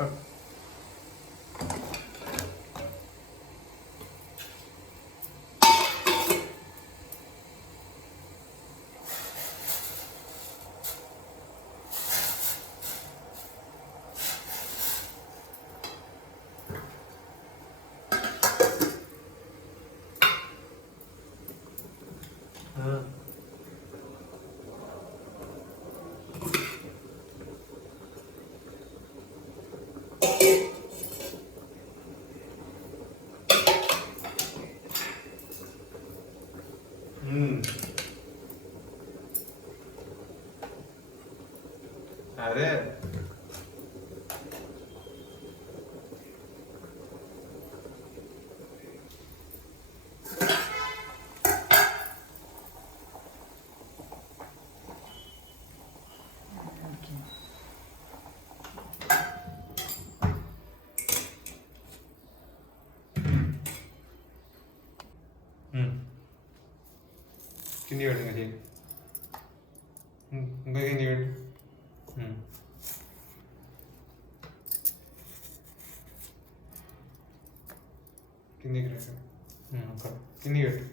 Так. അവർ കിണ്ടി വെട്ടും കഴിയും കിണ്ടി വെട്ടും కిందికి రా కిందికి పెట్టు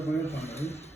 不是不是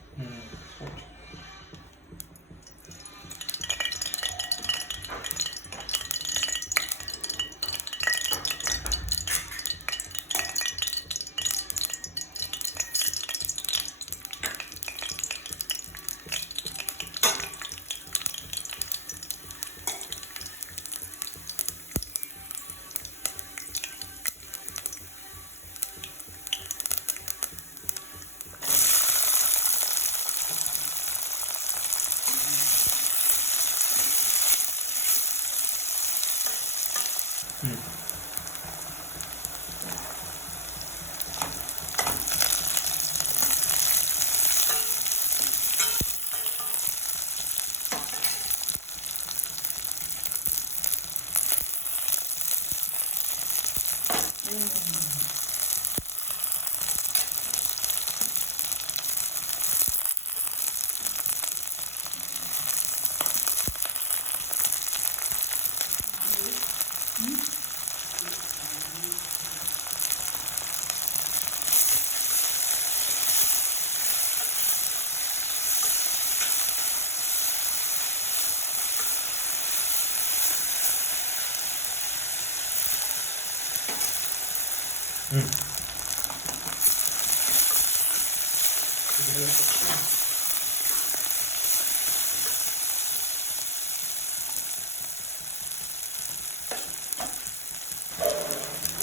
응.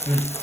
응.